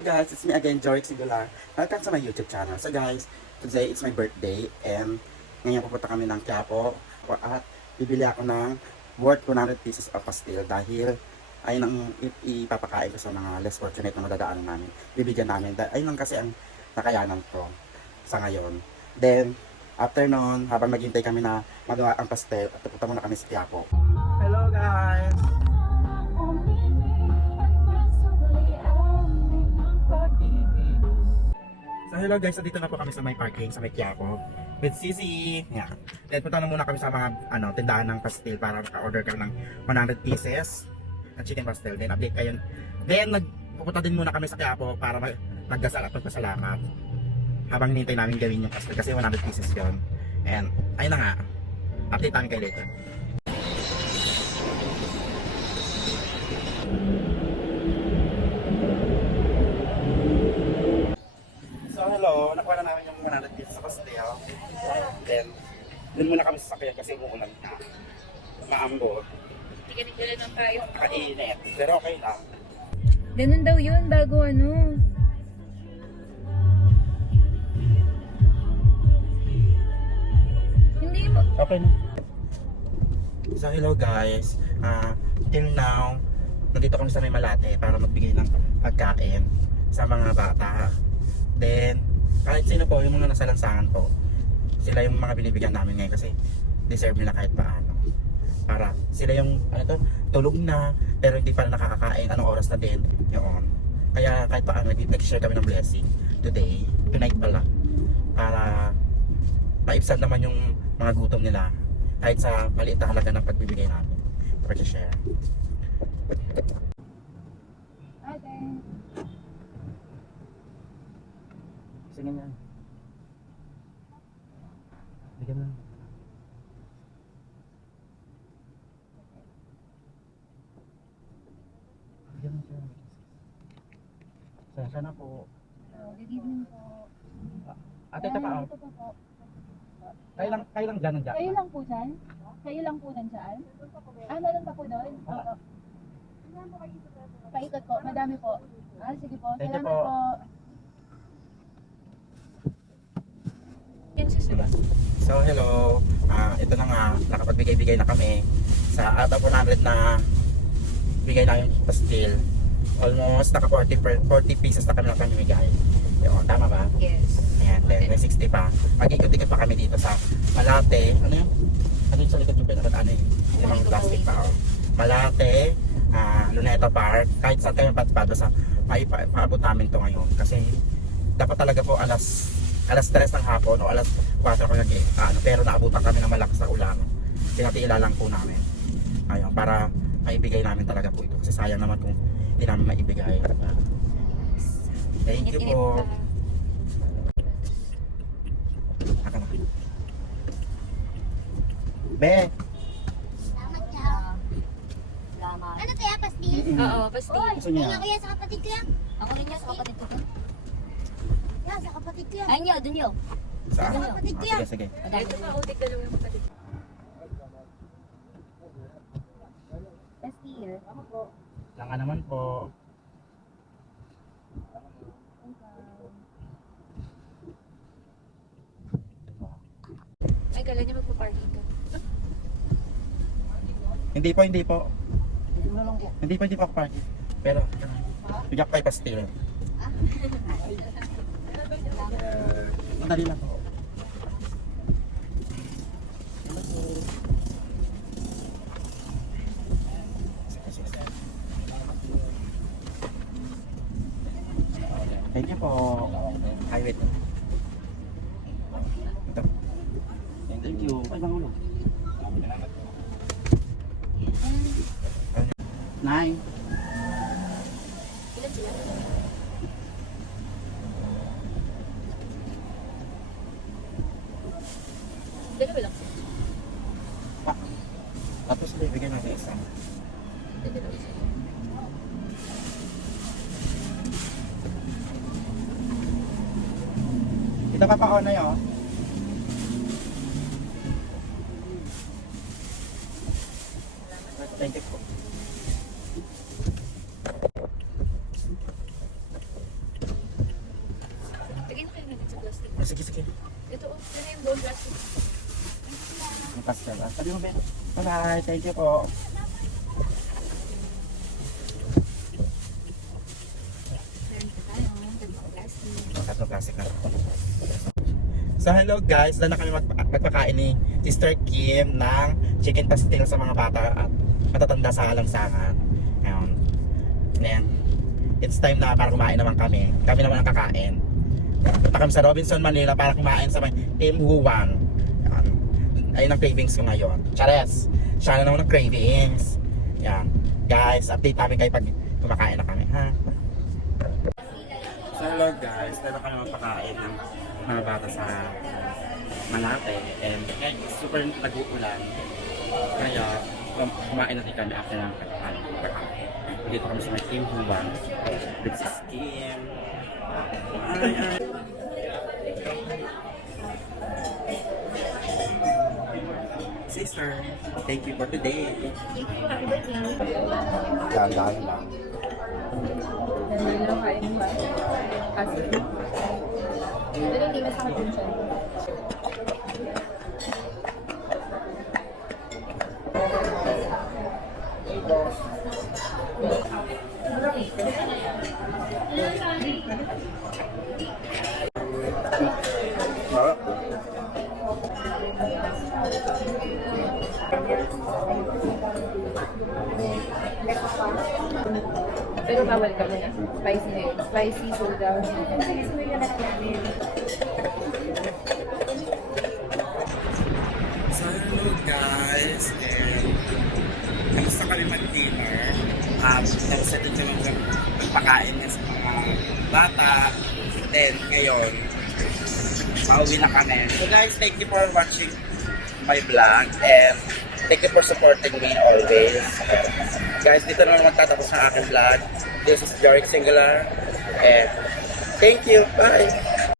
Guys, it's me again, Jorik Singular. Welcome sa my YouTube channel. So guys, today it's my birthday and ngayon pupunta kami ng Quiapo at bibili ako ng worth 100 pieces of pastil dahil ayun ang ipapakain ko sa mga less fortunate na madadaanan namin. Bibigyan namin. Ayun lang kasi ang nakayanan ko sa ngayon. Then, after nun, habang naghintay kami na magawa ang pastel, at pupunta muna kami sa Quiapo. Hello guys! So hello guys, dito na po kami sa may parking sa may Quiapo with Sisi. Yeah. Then punta na muna kami sa mga tindahan ng pastil para maka-order ka ng 100 pieces ng chicken pastel. Then update kayo. Then pupunta din muna kami sa Quiapo para magdasal at magpasalamat habang hinintay namin gawin yung pastel kasi 100 pieces yon. And ayun na nga, update namin kayo later. So hello, nakuha na namin yung 100 pieces sa pastel. Then, dun muna kami sa sakyan kasi umuulan na. Maambot. Tigilan ng tayo. Kainit. Pero okay lang. Ganun daw yun bago ano. Hindi mo. Okay na. So hello guys. Till now, nandito kami sa may Malate para magbigay ng pagkain sa mga bata. Then, kahit sino po, yung mga nasa lansangan po, sila yung mga binibigyan namin ngayon kasi deserve nila kahit paano. Para sila yung, tulog na, pero hindi pa nakakakain, anong oras na din, yun. Kaya kahit paano, nag-share kami ng blessing today, tonight pala, para maibsan naman yung mga gutom nila, kahit sa maliit na halaga ng pagbibigay namin, para share. Okay. Sige nga. Bigyan mo. Bigyan mo siya. Sana po. Good evening po. Ate, ito pa. Ito po. Kayo lang dyan. Kayo lang po dyan? Kayo lang po nandiyan? Meron pa po doon? Opo. Paikot po, madami po. Sige po, Thank you salamat po. po. Diba? So hello, ito na nga, nakapagbigay-bigay na kami sa out of 100 na bigay na yung pastil. Almost naka 40 pieces na kami na pamimigay. Yun, tama ba? Yes. Ayan, then may 60 pa. Mag-ikot-ikot pa kami dito sa Malate. Ano yun? Ano yung sa likod yung pinakot? Ano yun? Yung mga plastic pa. Oh. Malate, Luneta Park. Kahit saan kayo patpado sa paabot namin to ngayon. Kasi dapat talaga po alas 3 ng hapon o alas 4 kami pero naabutan kami ng malakas na ulan. Pinatiila lang po namin. Ayun, para maibigay namin talaga po ito. Kasi sayang naman kung hindi namin maibigay. Thank you po. Aka na. Be! Salamat ka. Salamat. Ano kaya, pastil? Oo, pastil. Gusto niya? Kaya kuya sa kapatid ko yan. Ako rin yan sa kapatid ko. Yan, sa kapatid ko yan. Ayun nyo, dun nyo. Saan? Sa kapatid ko yan. Sige, sige. Ito pa, utik ka lang yung kapatid. Pastil. Langa naman po. Ay, gala niya magpa-parking ka. Hindi po. Hindi po ako party. Pero, bigyan ko kay pastil. Madali lang po. Thank you po. Ay, wait. Ito. Thank you. Ay, bangulo. Nine. Ilan sila? Dalawa lang. Tapos bibigyan natin isa. Dalawa isa. Ito pa pa na yun. Thank you po. Sige, sige. Ito, yun yung bone plastic. Ang pastel. Sabi mo, Ben. Bye-bye. Thank you po. Tatlo plastic na. So hello guys, doon na kami magpakain ni Sister Kim ng chicken pastel sa mga bata at matatanda sa lansangan. Ngayon, then, it's time na para kumain naman kami. Kami naman ang kakain. Punta kami sa Robinson, Manila para kumain sa may Tim Huwang. Yan. Ayun ang cravings ko ngayon. Chares! Siya na naman ang cravings. Yan. Guys, update namin kayo pag kumakain na kami, ha? So hello guys, dito kami magpakain ng mga bata sa Malate. And super nag-uulan. Kaya kumain natin kami after ng pagkain. Dito kami sa may Tim Huwang. With Kim. Ay. Sister, thank you for today. Dahan lang. Nandun lang kain mo ba? Kasi, pero hindi masakit din siya. Pero bawal ka muna. Spicy na yun. Spicy soda. So hello guys, and kamusta kami mag-dinner? Tapos ito yung magpakain niya sa mga bata. Then ngayon, pauwi na kami. So guys, thank you for watching my vlog and thank you for supporting me always. Guys, dito na naman tatapos ng aking vlog. This is Joric Singular and thank you. Bye!